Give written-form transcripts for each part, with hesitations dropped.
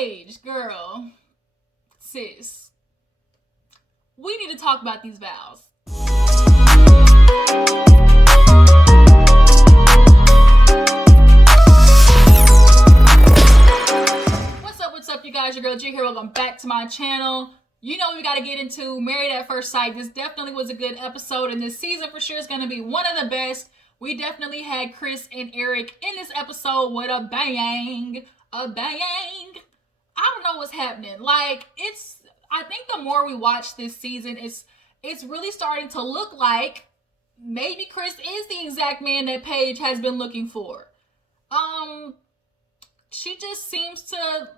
Paige, girl, sis, we need to talk about these vows. What's up, you guys? Your girl G here. Welcome back to my channel. You know we got to get into Married at First Sight. This definitely was a good episode, and this season for sure is going to be one of the best. We definitely had Chris and Eric in this episode with a bang. A bang. I don't know what's happening. Like, I think the more we watch this season, it's really starting to look like maybe Chris is the exact man that Paige has been looking for. She just seems to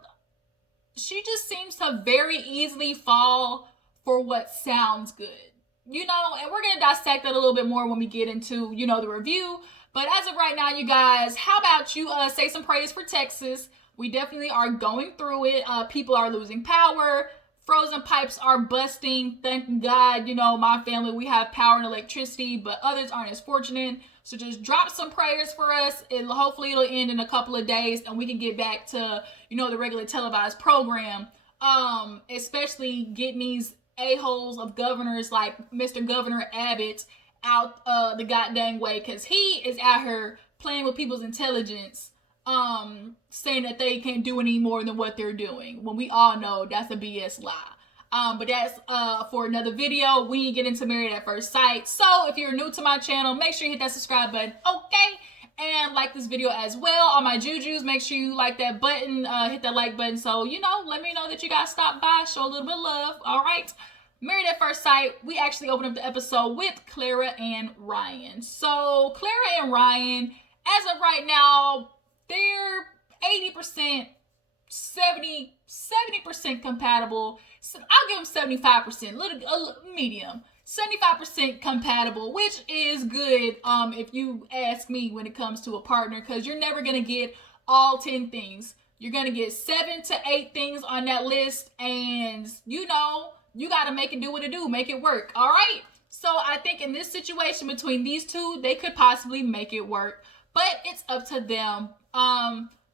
very easily fall for what sounds good. You know, and we're going to dissect that a little bit more when we get into, you know, the review. But as of right now, you guys, how about you say some praise for Texas? We definitely are going through it. People are losing power. Frozen pipes are busting. Thank God, you know, my family, we have power and electricity, but others aren't as fortunate. So just drop some prayers for us. Hopefully it'll end in a couple of days and we can get back to, you know, the regular televised program. Especially getting these a-holes of governors like Mr. Governor Abbott out the goddamn way, because he is out here playing with people's intelligence, saying that they can't do any more than what they're doing, when we all know that's a BS lie. But that's for another video. We get into Married at First Sight. So if you're new to my channel, make sure you hit that subscribe button, okay? And like this video as well. All my jujus, make sure you like that button, hit that like button. So, you know, let me know that you guys stopped by, show a little bit of love, all right? Married at First Sight, we actually opened up the episode with Clara and Ryan. So Clara and Ryan, as of right now, they're 80%, 70% compatible. So I'll give them 75%, little medium. 75% compatible, which is good if you ask me when it comes to a partner, because you're never going to get all 10 things. You're going to get 7 to 8 things on that list, and you know, you got to make it do what it do, make it work, all right? So I think in this situation between these two, they could possibly make it work, but it's up to them.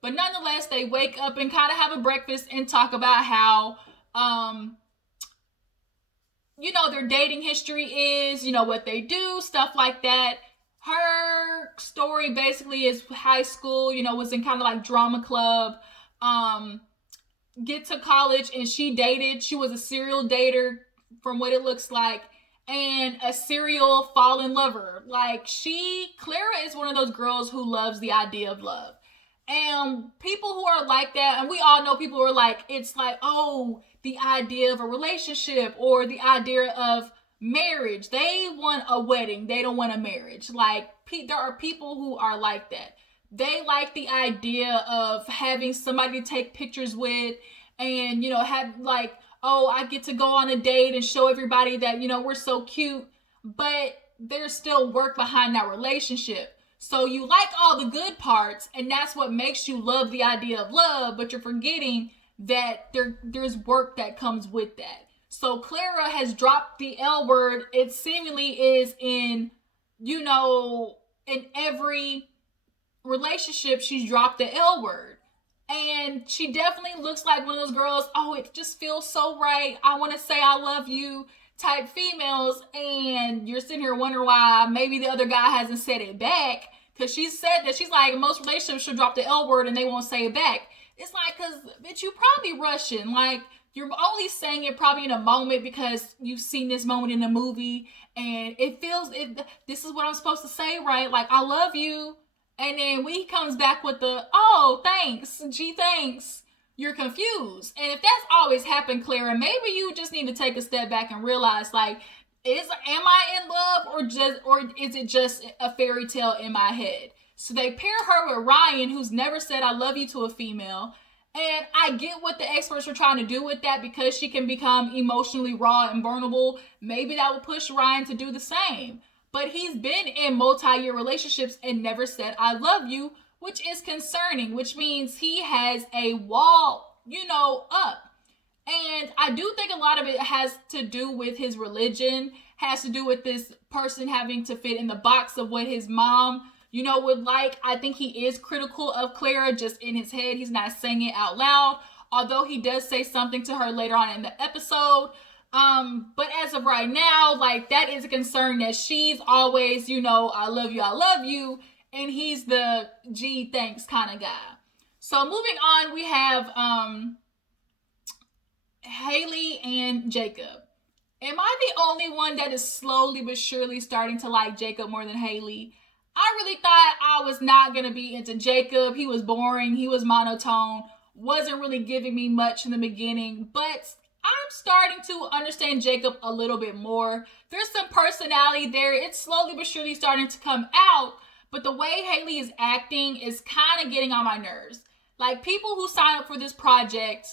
But nonetheless, they wake up and kind of have a breakfast and talk about how, you know, their dating history is, you know, what they do, stuff like that. Her story basically is high school, you know, was in kind of like drama club, get to college, and she was a serial dater from what it looks like, and a serial fallen lover. Like, Clara is one of those girls who loves the idea of love. And people who are like that, and we all know people who are like, it's like, oh, the idea of a relationship or the idea of marriage. They want a wedding. They don't want a marriage. Like, there are people who are like that. They like the idea of having somebody to take pictures with and, you know, have like, oh, I get to go on a date and show everybody that, you know, we're so cute, but there's still work behind that relationship. So you like all the good parts, and that's what makes you love the idea of love, but you're forgetting that there's work that comes with that. So Clara has dropped the L word. It seemingly is in, you know, in every relationship she's dropped the L word. And she definitely looks like one of those girls, oh, it just feels so right, I want to say I love you type females, and you're sitting here wondering why maybe the other guy hasn't said it back, because she said that she's like, most relationships she'll drop the L word and they won't say it back. It's like, because bitch, you probably rushing, like you're only saying it probably in a moment because you've seen this moment in a movie and it feels this is what I'm supposed to say, right? Like, I love you. And then when he comes back with the, oh, thanks, gee, thanks, you're confused. And if that's always happened, Clara, maybe you just need to take a step back and realize, like, am I in love or is it just a fairy tale in my head? So they pair her with Ryan, who's never said I love you to a female. And I get what the experts are trying to do with that, because she can become emotionally raw and vulnerable. Maybe that will push Ryan to do the same. But he's been in multi-year relationships and never said I love you, which is concerning, which means he has a wall, you know, up. And I do think a lot of it has to do with his religion, has to do with this person having to fit in the box of what his mom, you know, would like. I think he is critical of Clara just in his head. He's not saying it out loud. although he does say something to her later on in the episode. But as of right now, like, that is a concern that she's always, I love you, and he's the gee thanks kind of guy. So moving on, we have Haley and Jacob. Am I the only one that is slowly but surely starting to like Jacob more than Haley? I really thought I was not going to be into Jacob. He was boring. He was monotone. Wasn't really giving me much in the beginning. But I'm starting to understand Jacob a little bit more. There's some personality there. It's slowly but surely starting to come out. But the way Haley is acting is kind of getting on my nerves. Like, people who sign up for this project,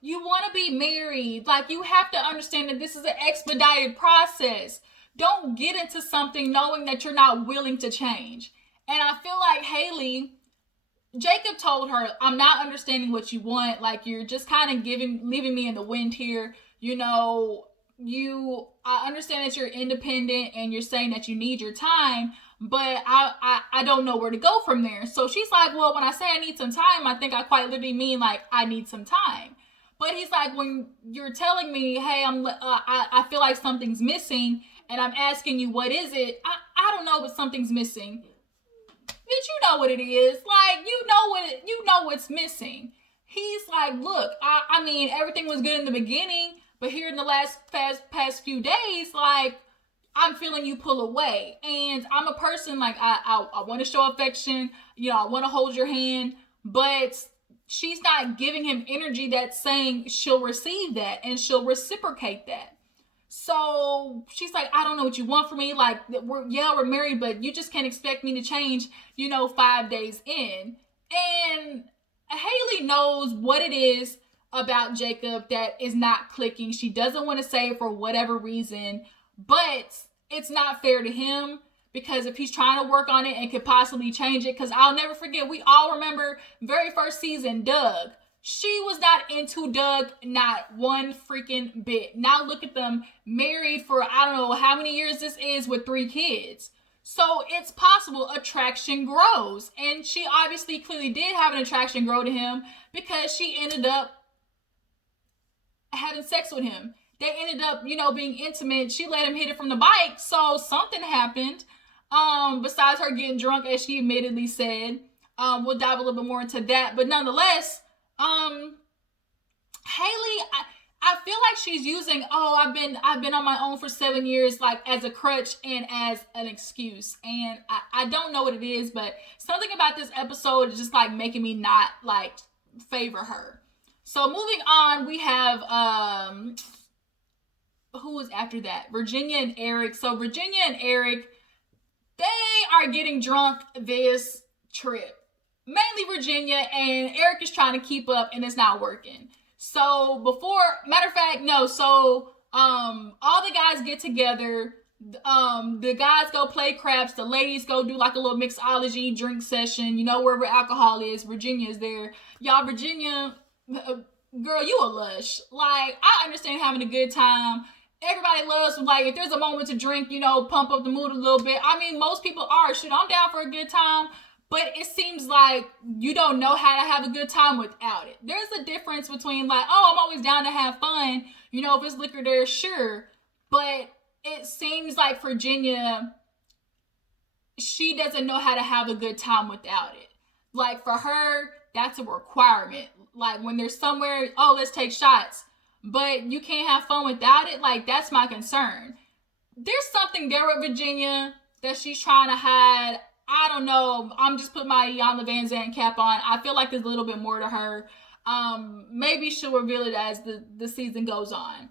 you want to be married. Like, you have to understand that this is an expedited process. Don't get into something knowing that you're not willing to change. And I feel like Haley, Jacob told her, I'm not understanding what you want. Like, you're just kind of leaving me in the wind here. I understand that you're independent and you're saying that you need your time, but I don't know where to go from there. So she's like, well, when I say I need some time, I think I quite literally mean like I need some time. But he's like, when you're telling me, hey, I feel like something's missing, and I'm asking you, what is it? I don't know, but something's missing. Bitch, you know what it is. Like, you know what's missing. He's like, look, I mean, everything was good in the beginning, but here in the past few days, like, I'm feeling you pull away. And I'm a person, like, I want to show affection. I want to hold your hand, but she's not giving him energy that's saying she'll receive that and she'll reciprocate that. So she's like, I don't know what you want from me. Like, we're married, but you just can't expect me to change, 5 days in. And Haley knows what it is about Jacob that is not clicking. She doesn't want to say it for whatever reason, but it's not fair to him, because if he's trying to work on it and could possibly change it, because I'll never forget, we all remember very first season, Doug. She was not into Doug, not one freaking bit. Now look at them, married for I don't know how many years this is, with 3 kids. So it's possible attraction grows. And she obviously clearly did have an attraction grow to him, because she ended up having sex with him. They ended up, being intimate. She let him hit it from the bike. So something happened. Besides her getting drunk, as she admittedly said. We'll dive a little bit more into that. But nonetheless, Haley, I feel like she's using, I've been on my own for 7 years, like, as a crutch and as an excuse. And I don't know what it is, but something about this episode is just like making me not like favor her. So moving on, we have, who was after that? Virginia and Eric. So Virginia and Eric, they are getting drunk this trip. Mainly Virginia, and Eric is trying to keep up, and it's not working. So all the guys get together. The guys go play craps. The ladies go do like a little mixology drink session. Wherever alcohol is, Virginia is there. Y'all, Virginia, girl, you a lush. Like, I understand having a good time. Everybody loves, like, if there's a moment to drink, pump up the mood a little bit. I mean, most people are. Shit, I'm down for a good time. But it seems like you don't know how to have a good time without it. There's a difference between like, I'm always down to have fun. If it's liquor there, sure. But it seems like Virginia, she doesn't know how to have a good time without it. Like, for her, that's a requirement. Like, when there's somewhere, let's take shots, but you can't have fun without it. Like, that's my concern. There's something there with Virginia that she's trying to hide. I don't know. I'm just putting my Iyanla Vanzant cap on. I feel like there's a little bit more to her. Maybe she'll reveal it as the season goes on.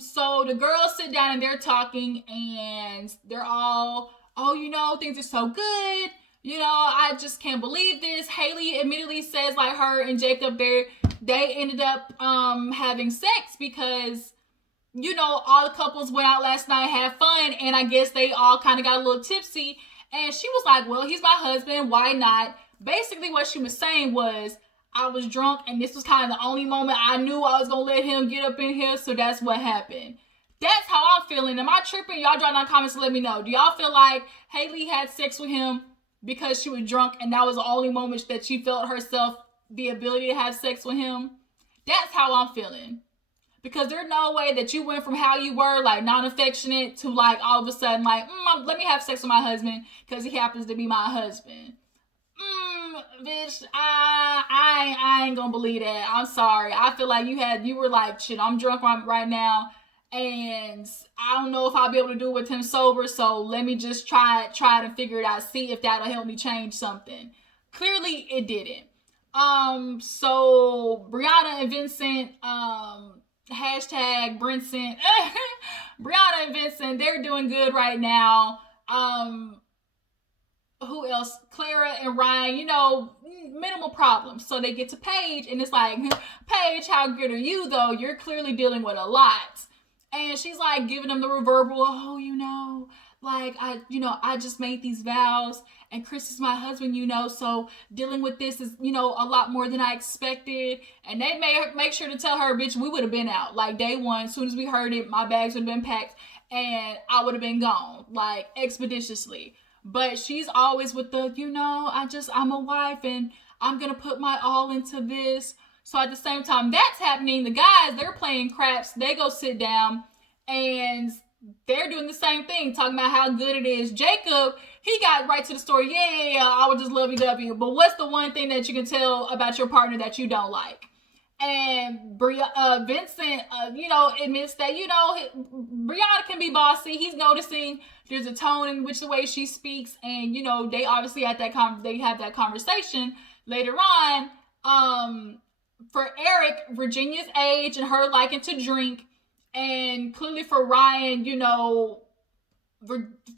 So the girls sit down and they're talking, and they're all, things are so good. I just can't believe this. Haley immediately says, like, her and Jacob, they ended up having sex because, all the couples went out last night, had fun, and I guess they all kind of got a little tipsy. And she was like, well, he's my husband. Why not? Basically, what she was saying was, I was drunk, and this was kind of the only moment I knew I was going to let him get up in here, so that's what happened. That's how I'm feeling. Am I tripping? Y'all drop down comments to let me know. Do y'all feel like Haley had sex with him because she was drunk and that was the only moment that she felt herself the ability to have sex with him. That's how I'm feeling. Because there's no way that you went from how you were, like, non-affectionate to, like, all of a sudden, like, let me have sex with my husband because he happens to be my husband. Bitch, I ain't gonna believe that. I'm sorry. I feel like you were like, shit, I'm drunk right now, and I don't know if I'll be able to do it with him sober, so let me just try to figure it out, see if that'll help me change something. Clearly, it didn't. So Brianna and Vincent, hashtag Brinson, Brianna and Vincent, they're doing good right now. Who else? Clara and Ryan, you know, minimal problems. So they get to Paige, and it's like, Paige, how good are you, though? You're clearly dealing with a lot. And she's like giving them the reverbal, oh, you know, like, I just made these vows, and Chris is my husband, you know, so dealing with this is, you know, a lot more than I expected. And they make sure to tell her, bitch, we would have been out. Like, day one, as soon as we heard it, my bags would have been packed, and I would have been gone, like, expeditiously. But she's always with the, you know, I'm a wife, and I'm going to put my all into this. So at the same time that's happening, the guys, they're playing craps. They go sit down, and they're doing the same thing, talking about how good it is. Jacob, he got right to the story. Yeah, I would just lovey-dovey. But what's the one thing that you can tell about your partner that you don't like? And Vincent, you know, admits that, you know, Brianna can be bossy. He's noticing there's a tone in which the way she speaks, and, you know, they obviously had they have that conversation later on. For Eric, Virginia's age and her liking to drink, and clearly for Ryan, you know,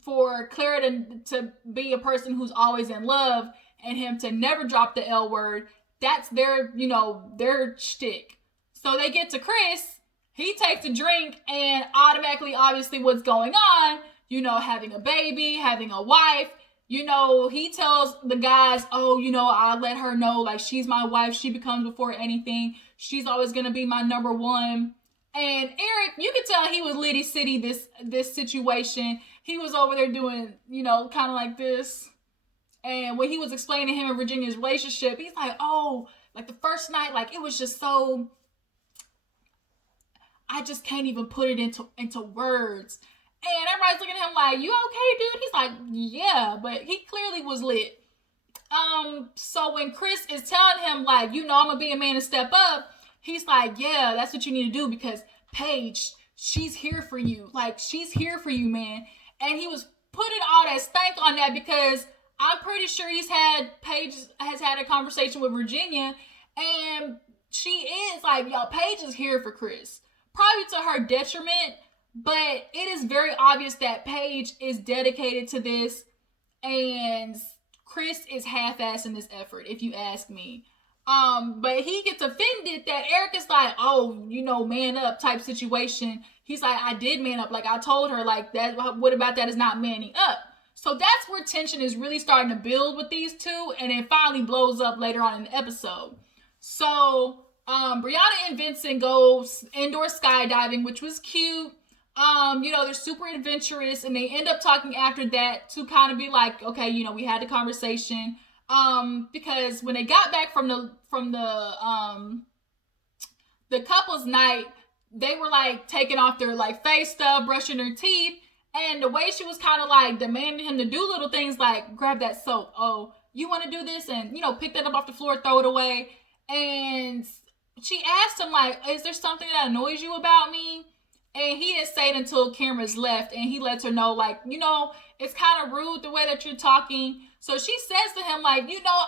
for Clara to be a person who's always in love, and him to never drop the L word. That's their, you know, their shtick. So they get to Chris. He takes a drink, and automatically, obviously, what's going on, you know, having a baby, having a wife, you know, he tells the guys, oh, you know, I let her know, like, she's my wife. She becomes before anything. She's always going to be my number one. And Eric, you could tell he was Liddy City this situation. He was over there doing, you know, kind of like this. And when he was explaining him and Virginia's relationship, he's like, oh, like the first night, like it was just so, I just can't even put it into words. And everybody's looking at him like, you okay, dude? He's like, yeah, but he clearly was lit. So when Chris is telling him, like, you know, I'm gonna be a man and step up, he's like, yeah, that's what you need to do, because Paige, she's here for you. Like, she's here for you, man. And he was putting all that stank on that because I'm pretty sure Paige has had a conversation with Virginia, and she is like, yo, Paige is here for Chris. Probably to her detriment, but it is very obvious that Paige is dedicated to this, and Chris is half-assing this effort, if you ask me. But he gets offended that Eric is like, oh, you know, man up type situation. He's like, I did man up. Like, I told her, like, that. What about that is not manning up? So that's where tension is really starting to build with these two, and it finally blows up later on in the episode. So, Brianna and Vincent go indoor skydiving, which was cute. You know, they're super adventurous, and they end up talking after that to kind of be like, okay, you know, we had the conversation. Because when they got back from the couple's night, they were like taking off their like face stuff, brushing their teeth. And the way she was kind of like demanding him to do little things like grab that soap. Oh, you want to do this? And, you know, pick that up off the floor, throw it away. And she asked him, like, is there something that annoys you about me? And he didn't say it until cameras left. And he lets her know, like, you know, it's kind of rude the way that you're talking. So she says to him, like, you know,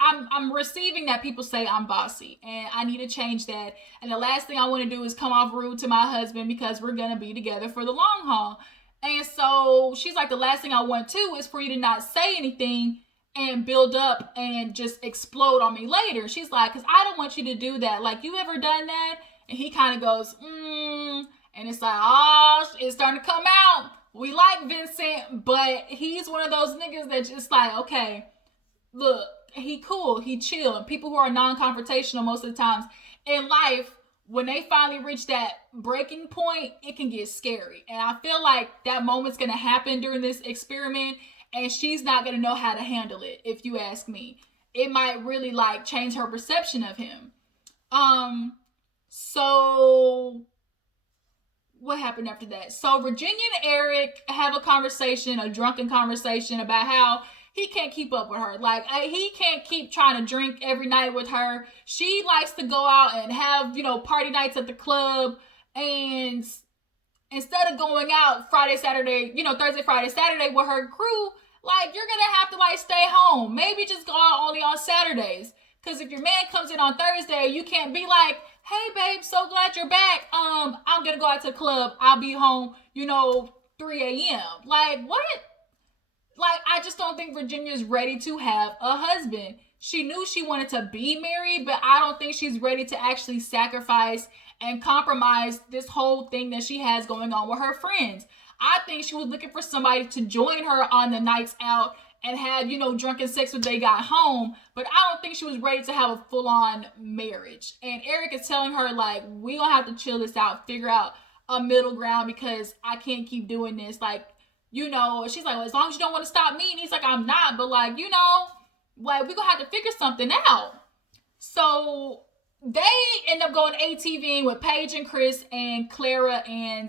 I'm receiving that people say I'm bossy, and I need to change that. And the last thing I want to do is come off rude to my husband, because we're going to be together for the long haul. And so she's like, the last thing I want to is for you to not say anything and build up and just explode on me later. She's like, because I don't want you to do that. Like, you ever done that? And he kind of goes, and it's like, oh, it's starting to come out. We like Vincent, but he's one of those niggas that just like, okay, look, he cool, he chill. And people who are non-confrontational most of the times in life, when they finally reach that breaking point, it can get scary. And I feel like that moment's going to happen during this experiment. and she's not going to know how to handle it, if you ask me. It might really like change her perception of him. So what happened after that? So Virginia and Eric have a conversation, a drunken conversation about how he can't keep up with her. Like, he can't keep trying to drink every night with her. She likes to go out and have, party nights at the club. And instead of going out Friday, Saturday, Thursday, Friday, Saturday with her crew, like, you're going to have to, like, stay home. Maybe just go out only on Saturdays. Because if your man comes in on Thursday, you can't be like, hey, babe, so glad you're back. I'm going to go out to the club. I'll be home, 3 a.m. Like, what? Like, I just don't think Virginia's ready to have a husband. She knew she wanted to be married, but I don't think she's ready to actually sacrifice and compromise this whole thing that she has going on with her friends. I think she was looking for somebody to join her on the nights out and have, drunken sex when they got home. But I don't think she was ready to have a full-on marriage. And Eric is telling her, like, we gonna have to chill this out, figure out a middle ground, because I can't keep doing this. Like, she's like, well, as long as you don't want to stop me. And he's like, I'm not. But, like, like, we gonna have to figure something out. So they end up going ATVing with Paige and Chris and Clara and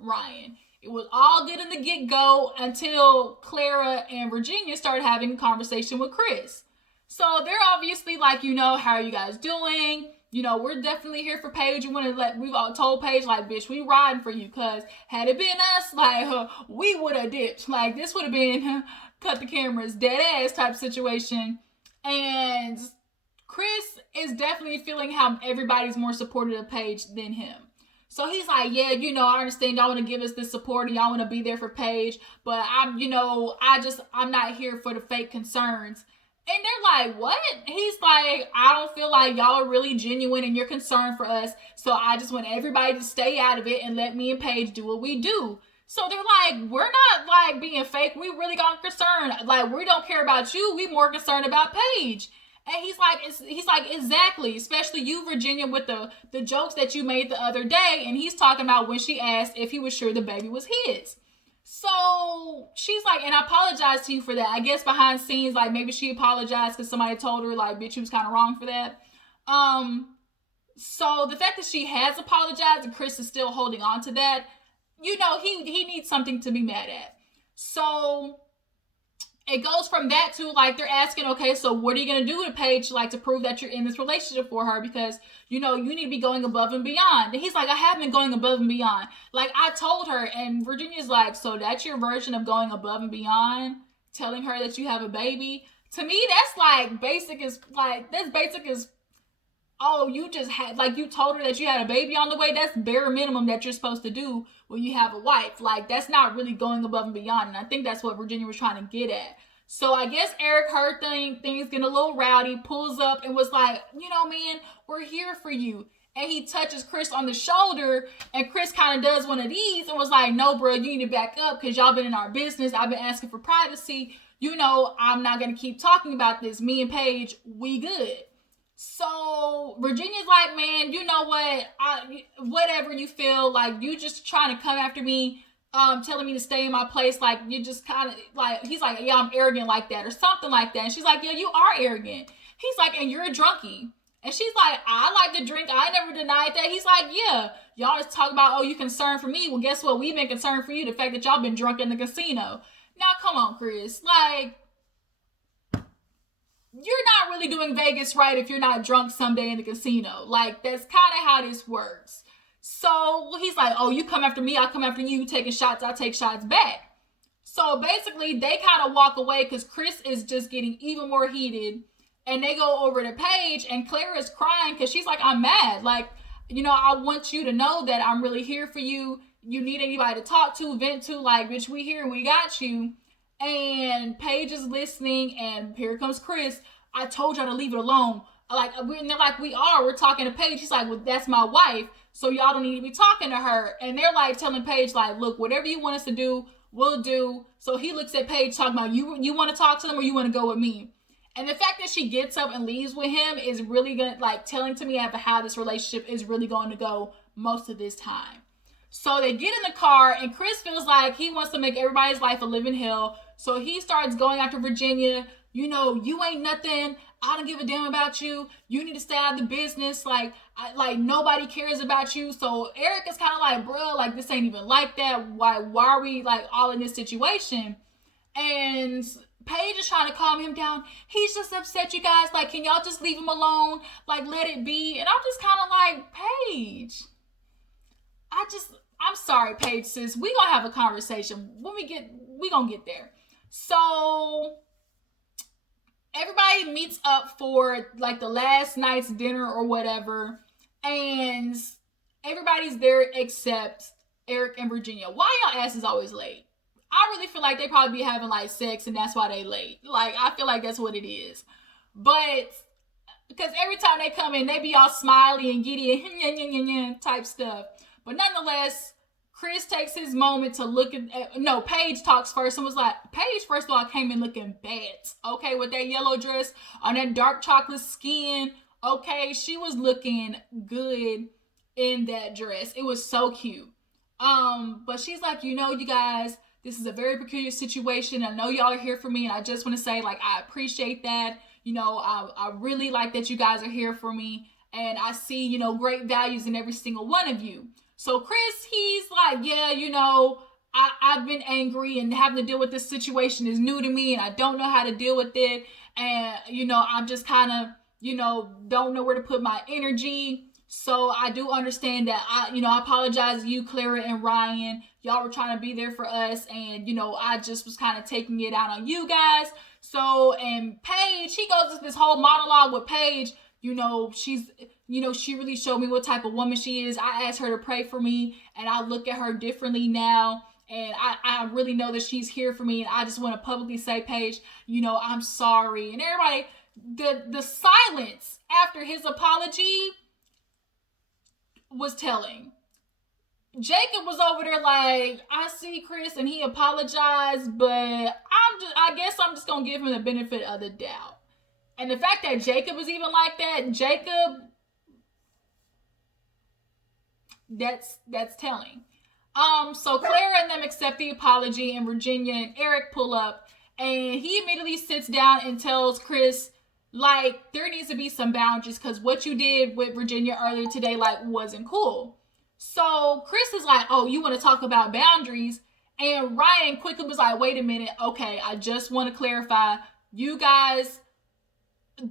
Ryan. It was all good in the get-go until Clara and Virginia started having a conversation with Chris. So they're obviously like, how are you guys doing? We're definitely here for Paige. We've all told Paige, like, bitch, we riding for you, because had it been us, like, we would have dipped. Like, this would have been cut the cameras, dead ass type situation. And Chris is definitely feeling how everybody's more supportive of Paige than him. So he's like, yeah, I understand y'all want to give us this support and y'all want to be there for Paige, but I'm not here for the fake concerns. And they're like, what? He's like, I don't feel like y'all are really genuine in your concern for us, so I just want everybody to stay out of it and let me and Paige do what we do. So they're like, we're not, like, being fake. We really got concerned. Like, we don't care about you. We more concerned about Paige. And he's like, exactly, especially you, Virginia, with the jokes that you made the other day. And he's talking about when she asked if he was sure the baby was his. So she's like, and I apologize to you for that. I guess behind scenes, like, maybe she apologized because somebody told her, like, bitch, you was kind of wrong for that. So the fact that she has apologized and Chris is still holding on to that, he needs something to be mad at. So it goes from that to, like, they're asking, okay, so what are you going to do to Paige, like, to prove that you're in this relationship for her? Because, you need to be going above and beyond. And he's like, I have been going above and beyond. Like, I told her. And Virginia's like, so that's your version of going above and beyond? Telling her that you have a baby? To me, that's, like, basic as, oh, you just had, like, you told her that you had a baby on the way. That's bare minimum that you're supposed to do when you have a wife. Like, that's not really going above and beyond. And I think that's what Virginia was trying to get at. So I guess Eric heard things getting a little rowdy, pulls up and was like, man, we're here for you. And he touches Chris on the shoulder, and Chris kind of does one of these and was like, no, bro, you need to back up because y'all been in our business. I've been asking for privacy. I'm not going to keep talking about this. Me and Paige, we good. So Virginia's like, man, you know what? Whatever you feel, like, you just trying to come after me, telling me to stay in my place. Like, you just kind of, like, he's like, yeah, I'm arrogant like that or something like that. And she's like, yeah, you are arrogant. He's like, and you're a drunkie. And she's like, I like to drink. I never denied that. He's like, yeah, y'all just talk about, oh, you concerned for me. Well, guess what? We've been concerned for you. The fact that y'all been drunk in the casino. Now, come on, Chris. Like, you're not really doing Vegas right if you're not drunk someday in the casino. Like, that's kind of how this works. So he's like, oh, you come after me, I'll come after you. Taking shots, I'll take shots back. So basically, they kind of walk away because Chris is just getting even more heated. And they go over to Paige, and Clara's crying because she's like, I'm mad. Like, I want you to know that I'm really here for you. You need anybody to talk to, vent to. Like, bitch, we here and we got you. And Paige is listening, and here comes Chris. I told y'all to leave it alone. And they're like, we're talking to Paige. He's like, well, that's my wife, so y'all don't need to be talking to her. And they're like telling Paige, like, look, whatever you want us to do, we'll do. So he looks at Paige talking about, you want to talk to them or you want to go with me? And the fact that she gets up and leaves with him is really good, like, telling to me how this relationship is really going to go most of this time. So they get in the car, and Chris feels like he wants to make everybody's life a living hell. So he starts going after Virginia. You know, you ain't nothing. I don't give a damn about you. You need to stay out of the business. Like nobody cares about you. So Eric is kind of like, bro, like this ain't even like that. Why are we like all in this situation? And Paige is trying to calm him down. He's just upset, you guys. Like, can y'all just leave him alone? Like, let it be. And I'm just kind of like, Paige, I'm sorry, Paige, sis. We gonna have a conversation. We gonna get there. So everybody meets up for like the last night's dinner or whatever, and everybody's there except Eric and Virginia. Why y'all asses always late? I really feel like they probably be having like sex and that's why they late. Like, I feel like that's what it is. But because every time they come in, they be all smiley and giddy and type stuff. But nonetheless, Chris takes his moment to look at, no, Paige talks first and was like, Paige, first of all, came in looking bad, okay, with that yellow dress on that dark chocolate skin, okay, she was looking good in that dress. It was so cute. But she's like, you know, you guys, this is a very peculiar situation. I know y'all are here for me, and I just want to say, like, I appreciate that. You know, I really like that you guys are here for me, and I see, you know, great values in every single one of you. So Chris, he's like, yeah, you know, I've been angry, and having to deal with this situation is new to me, and I don't know how to deal with it. And, you know, I'm just kind of, you know, don't know where to put my energy. So I do understand that I apologize to you, Clara and Ryan. Y'all were trying to be there for us, and, you know, I just was kind of taking it out on you guys. So, and Paige, he goes into this whole monologue with Paige. You know, she really showed me what type of woman she is. I asked her to pray for me, and I look at her differently now. And I really know that she's here for me, and I just want to publicly say, Paige, you know, I'm sorry. And everybody, the silence after his apology was telling. Jacob was over there like, I see Chris and he apologized, but I guess I'm just gonna give him the benefit of the doubt. And the fact that Jacob was even like that, that's telling. So Clara and them accept the apology, and Virginia and Eric pull up, and he immediately sits down and tells Chris, like, there needs to be some boundaries, because what you did with Virginia earlier today, like, wasn't cool. So Chris is like, oh, you want to talk about boundaries? And Ryan quickly was like, wait a minute, okay, I just want to clarify, you guys,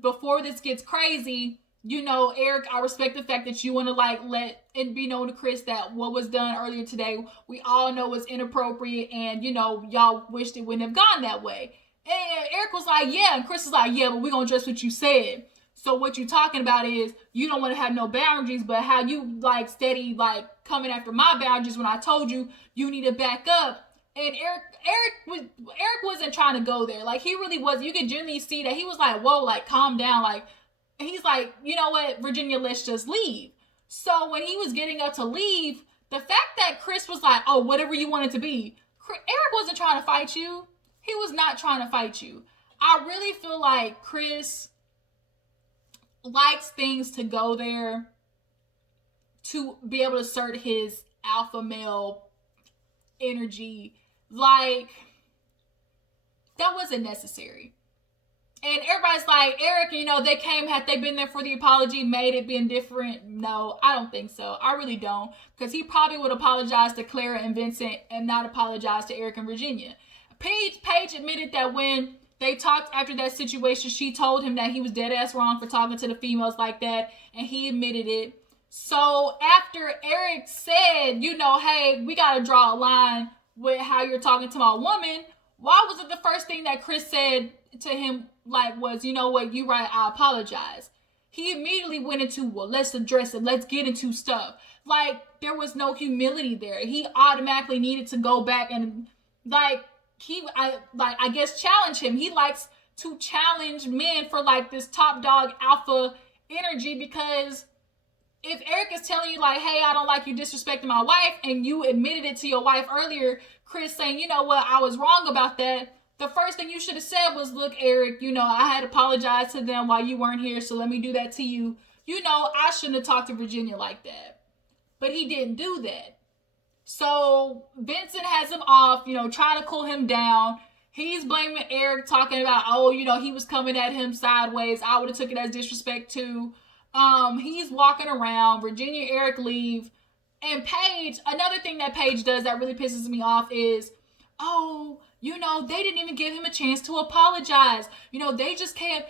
before this gets crazy, you know, Eric, I respect the fact that you want to, like, let it be known to Chris that what was done earlier today, we all know was inappropriate, and, you know, y'all wished it wouldn't have gone that way. And Eric was like, yeah, and Chris is like, yeah, but we're going to address what you said. So what you're talking about is you don't want to have no boundaries, but how you, like, steady, like, coming after my boundaries when I told you you need to back up. And Eric wasn't trying to go there. Like, he really was. You could genuinely see that he was like, whoa, like, calm down. Like, and he's like, you know what, Virginia, let's just leave. So when he was getting up to leave, the fact that Chris was like, oh, whatever you want it to be, Eric wasn't trying to fight you. He was not trying to fight you. I really feel like Chris likes things to go there to be able to assert his alpha male energy. Like, that wasn't necessary. And everybody's like, Eric, you know, they came, had they been there for the apology, made it been different? No, I don't think so. I really don't. Because he probably would apologize to Clara and Vincent and not apologize to Eric and Virginia. Paige admitted that when they talked after that situation, she told him that he was dead ass wrong for talking to the females like that, and he admitted it. So after Eric said, you know, hey, we got to draw a line with how you're talking to my woman, why was it the first thing that Chris said to him, like, was, you know what, you right, I apologize? He immediately went into, well, let's address it, let's get into stuff. Like, there was no humility there. He automatically needed to go back and, like, I guess challenge him. He likes to challenge men for, like, this top dog alpha energy, because if Eric is telling you, like, hey, I don't like you disrespecting my wife, and you admitted it to your wife earlier, Chris saying, you know what, I was wrong about that, the first thing you should have said was, look, Eric, you know, I had apologized to them while you weren't here, so let me do that to you. You know, I shouldn't have talked to Virginia like that. But he didn't do that. So Vincent has him off, you know, trying to cool him down. He's blaming Eric, talking about, oh, you know, he was coming at him sideways. I would have took it as disrespect too. He's walking around. Virginia and Eric leave. And Paige, another thing that Paige does that really pisses me off is, oh, you know, they didn't even give him a chance to apologize. You know, they just came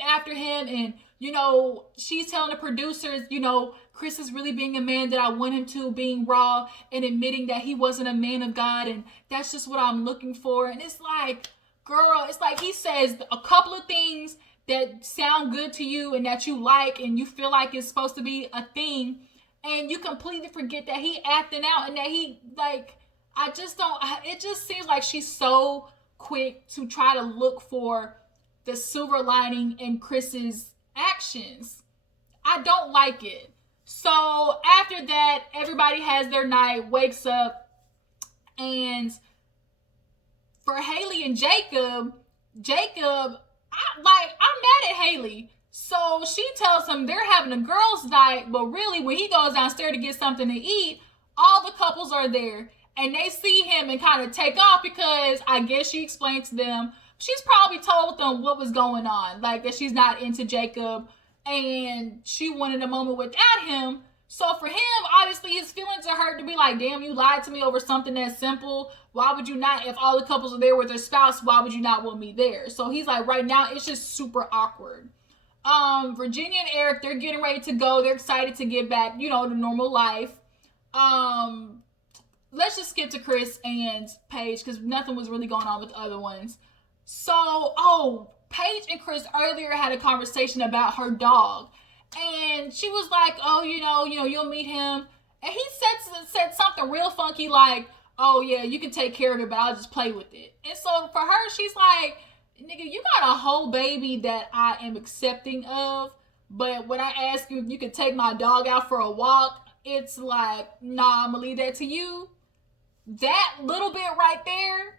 after him, and, you know, she's telling the producers, you know, Chris is really being a man that I want him to, being raw and admitting that he wasn't a man of God, and that's just what I'm looking for. And it's like, girl, it's like he says a couple of things that sound good to you and that you like and you feel like it's supposed to be a thing, and you completely forget that he acting out and that he, like, I just don't, it just seems like she's so quick to try to look for the silver lining in Chris's actions. I don't like it. So after that, everybody has their night, wakes up, and for Haley and Jacob, I'm mad at Haley. So she tells him they're having a girls' night, but really when he goes downstairs to get something to eat, all the couples are there. And they see him and kind of take off because I guess she explained to them, she's probably told them what was going on, like that she's not into Jacob and she wanted a moment without him. So for him, obviously his feelings are hurt to be like, damn, you lied to me over something that's simple. Why would you not, if all the couples are there with their spouse, why would you not want me there? So he's like, right now it's just super awkward. Virginia and Eric, they're getting ready to go. They're excited to get back, you know, to normal life. Let's just skip to Chris and Paige because nothing was really going on with the other ones. So, Paige and Chris earlier had a conversation about her dog. And she was like, oh, you know, you'll meet him. And he said something real funky like, oh, yeah, you can take care of it, but I'll just play with it. And so for her, she's like, nigga, you got a whole baby that I am accepting of. But when I ask you if you could take my dog out for a walk, it's like, nah, I'm going to leave that to you. That little bit right there,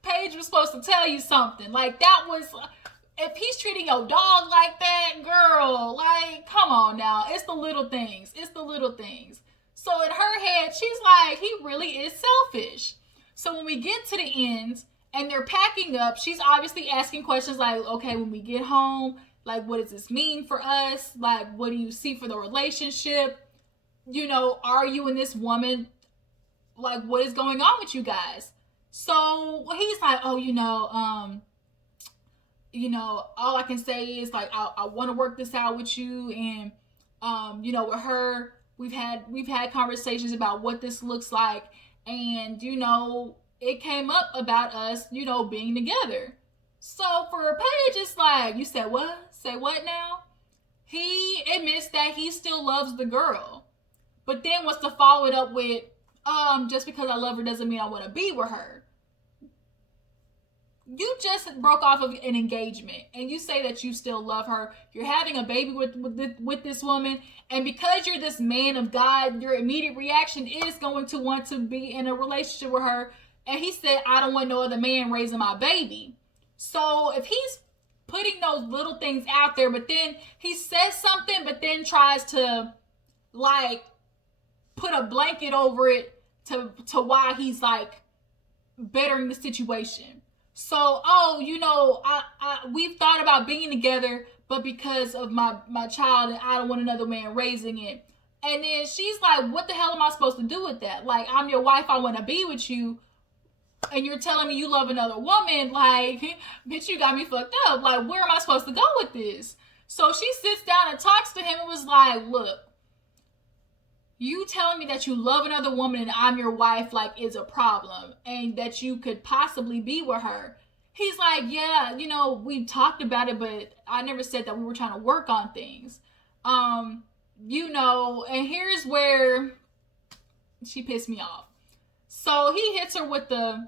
Paige was supposed to tell you something. Like, that was, if he's treating your dog like that, girl, like, come on now. It's the little things. It's the little things. So in her head, she's like, he really is selfish. So when we get to the end and they're packing up, she's obviously asking questions like, okay, when we get home, like, what does this mean for us? Like, what do you see for the relationship? You know, are you and this woman, like, what is going on with you guys? So he's like, oh, all I can say is, like, I want to work this out with you. And, with her, we've had conversations about what this looks like. And, it came up about us, being together. So for Paige, it's like, you said what? Say what now? He admits that he still loves the girl, but then wants to follow it up with, just because I love her doesn't mean I want to be with her. You just broke off of an engagement and you say that you still love her. You're having a baby with this woman. And because you're this man of God, your immediate reaction is going to want to be in a relationship with her. And he said, I don't want no other man raising my baby. So if he's putting those little things out there, but then he says something, but then tries to, like, put a blanket over it to why he's, like, bettering the situation. So, we've thought about being together, but because of my child, and I don't want another man raising it. And then she's like, what the hell am I supposed to do with that? Like, I'm your wife, I want to be with you, and you're telling me you love another woman. Like, bitch, you got me fucked up. Like, where am I supposed to go with this? So she sits down and talks to him and was like, look, you telling me that you love another woman and I'm your wife, like, is a problem, and that you could possibly be with her. He's like, yeah, we talked about it, but I never said that we were trying to work on things. And here's where she pissed me off. So he hits her with the,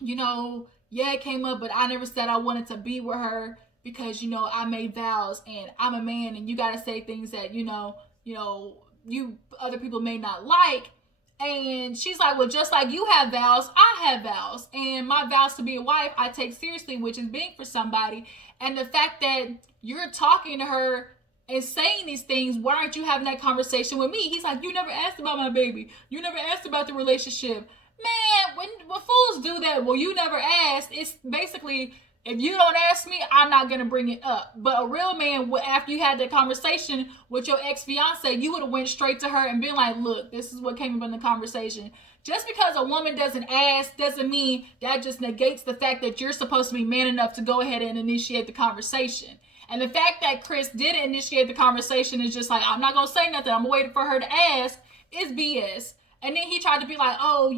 yeah, it came up, but I never said I wanted to be with her because, I made vows and I'm a man and you got to say things that, you other people may not like. And she's like, well, just like you have vows, I have vows, and my vows to be a wife I take seriously, which is being for somebody. And the fact that you're talking to her and saying these things, why aren't you having that conversation with me? He's like, you never asked about my baby, you never asked about the relationship. Man, when fools do that, well, you never asked. It's basically, if you don't ask me, I'm not gonna bring it up. But a real man, after you had that conversation with your ex fiance, you would have went straight to her and been like, "Look, this is what came up in the conversation." Just because a woman doesn't ask doesn't mean that just negates the fact that you're supposed to be man enough to go ahead and initiate the conversation. And the fact that Chris didn't initiate the conversation is just like, I'm not gonna say nothing, I'm waiting for her to ask, is BS. And then he tried to be like, oh,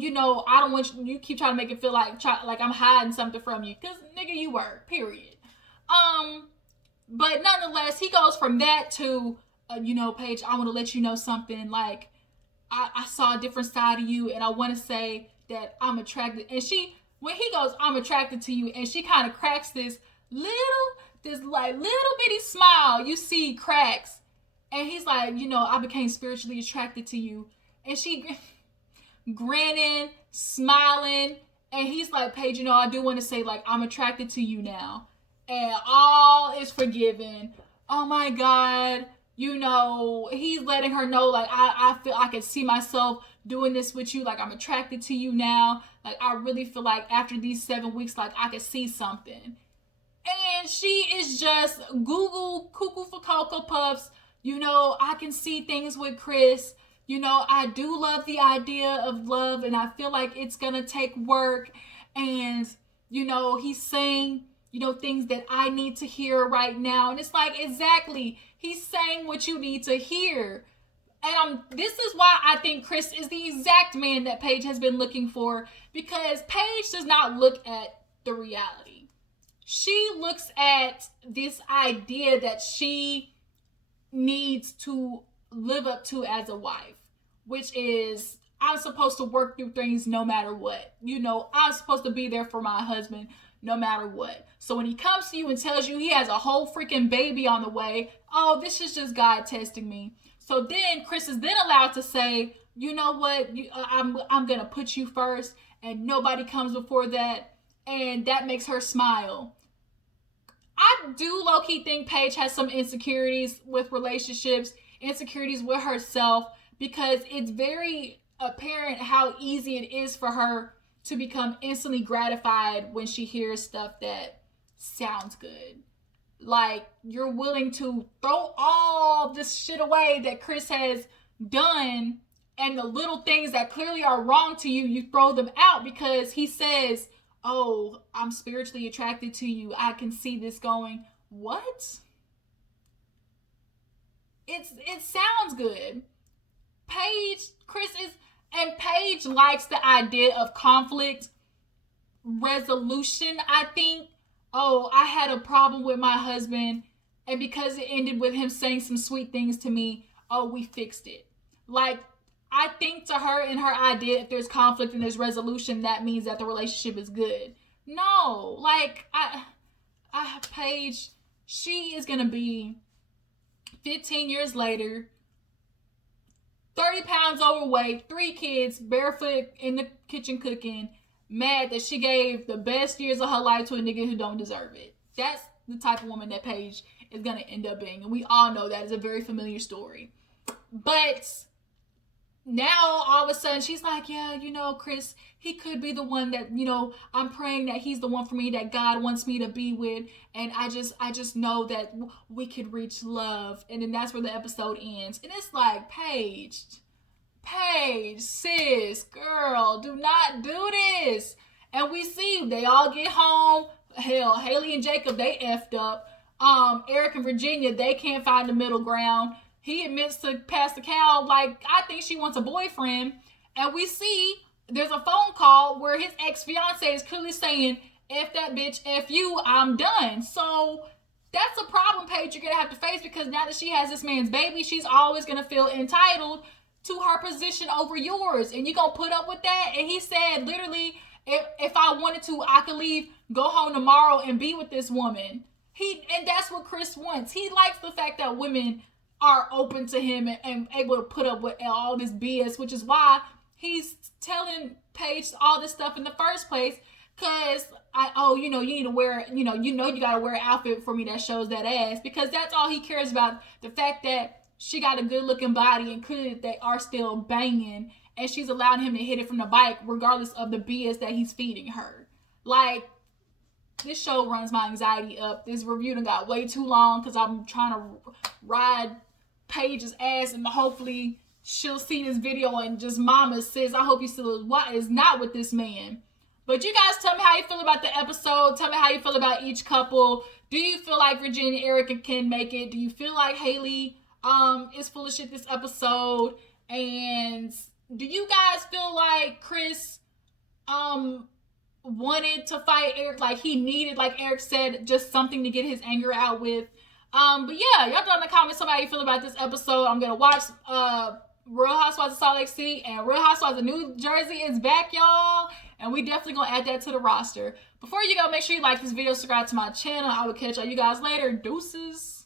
I don't want you keep trying to make it feel like I'm hiding something from you. Because, nigga, you were, period. But nonetheless, he goes from that to, Paige, I want to let you know something. Like, I saw a different side of you, and I want to say that I'm attracted. And when he goes, I'm attracted to you, and she kind of cracks this little bitty smile. You see cracks. And he's like, I became spiritually attracted to you. And she grinning, smiling, and he's like, Paige, I do want to say, like, I'm attracted to you now. And all is forgiven. Oh my God. He's letting her know, like, I feel I can see myself doing this with you. Like, I'm attracted to you now. Like, I really feel like after these 7 weeks, like, I can see something. And she is just cuckoo for Cocoa Puffs. I can see things with Chris. I do love the idea of love, and I feel like it's gonna take work. And, he's saying, things that I need to hear right now. And it's like, exactly, he's saying what you need to hear. And this is why I think Chris is the exact man that Paige has been looking for, because Paige does not look at the reality. She looks at this idea that she needs to live up to as a wife, which is, I'm supposed to work through things no matter what. I'm supposed to be there for my husband no matter what. So when he comes to you and tells you he has a whole freaking baby on the way, oh, this is just God testing me. So then Chris is then allowed to say, you know what, I'm going to put you first, and nobody comes before that. And that makes her smile. I do low-key think Paige has some insecurities with relationships, insecurities with herself, because it's very apparent how easy it is for her to become instantly gratified when she hears stuff that sounds good. Like, you're willing to throw all this shit away that Chris has done, and the little things that clearly are wrong to you, you throw them out because he says, oh, I'm spiritually attracted to you. I can see this going. What? It sounds good. Paige likes the idea of conflict resolution, I think. Oh, I had a problem with my husband, and because it ended with him saying some sweet things to me, oh, we fixed it. Like, I think to her, in her idea, if there's conflict and there's resolution, that means that the relationship is good. No, like, Paige, she is gonna be 15 years later, 30 pounds overweight, 3 kids, barefoot in the kitchen cooking, mad that she gave the best years of her life to a nigga who don't deserve it. That's the type of woman that Paige is gonna end up being, and we all know that is a very familiar story. But now all of a sudden she's like, yeah, Chris, he could be the one that, I'm praying that he's the one for me that God wants me to be with, and I just know that we could reach love. And then that's where the episode ends. And it's like, Paige, sis, girl, do not do this. And we see they all get home. Hell, Haley and Jacob, they effed up. Eric and Virginia, they can't find the middle ground. He admits to Pastor Cal, like, I think she wants a boyfriend. And we see there's a phone call where his ex-fiance is clearly saying, F that bitch, F you, I'm done. So that's a problem, Paige, you're going to have to face, because now that she has this man's baby, she's always going to feel entitled to her position over yours. And you're going to put up with that? And he said, literally, if I wanted to, I could leave, go home tomorrow and be with this woman. And that's what Chris wants. He likes the fact that women are open to him and able to put up with all this BS, which is why he's telling Paige all this stuff in the first place. Because, you need to wear, you got to wear an outfit for me that shows that ass. Because that's all he cares about. The fact that she got a good looking body, and clearly they are still banging. and she's allowing him to hit it from the bike regardless of the BS that he's feeding her. Like, this show runs my anxiety up. This review done got way too long because I'm trying to ride Paige's ass, and hopefully she'll see this video and just mama says, I hope you still is not with this man. But you guys tell me how you feel about the episode. Tell me how you feel about each couple. Do you feel like Virginia and Erica can make it? Do you feel like Haley is full of shit this episode? And do you guys feel like Chris wanted to fight Eric, like he needed, like Eric said, just something to get his anger out with? But yeah, y'all down in the comments tell me how you feel about this episode. I'm gonna watch Real Housewives of Salt Lake City, and Real Housewives of New Jersey is back, y'all. And we definitely gonna add that to the roster. Before you go, make sure you like this video, subscribe to my channel. I will catch all you guys later. Deuces.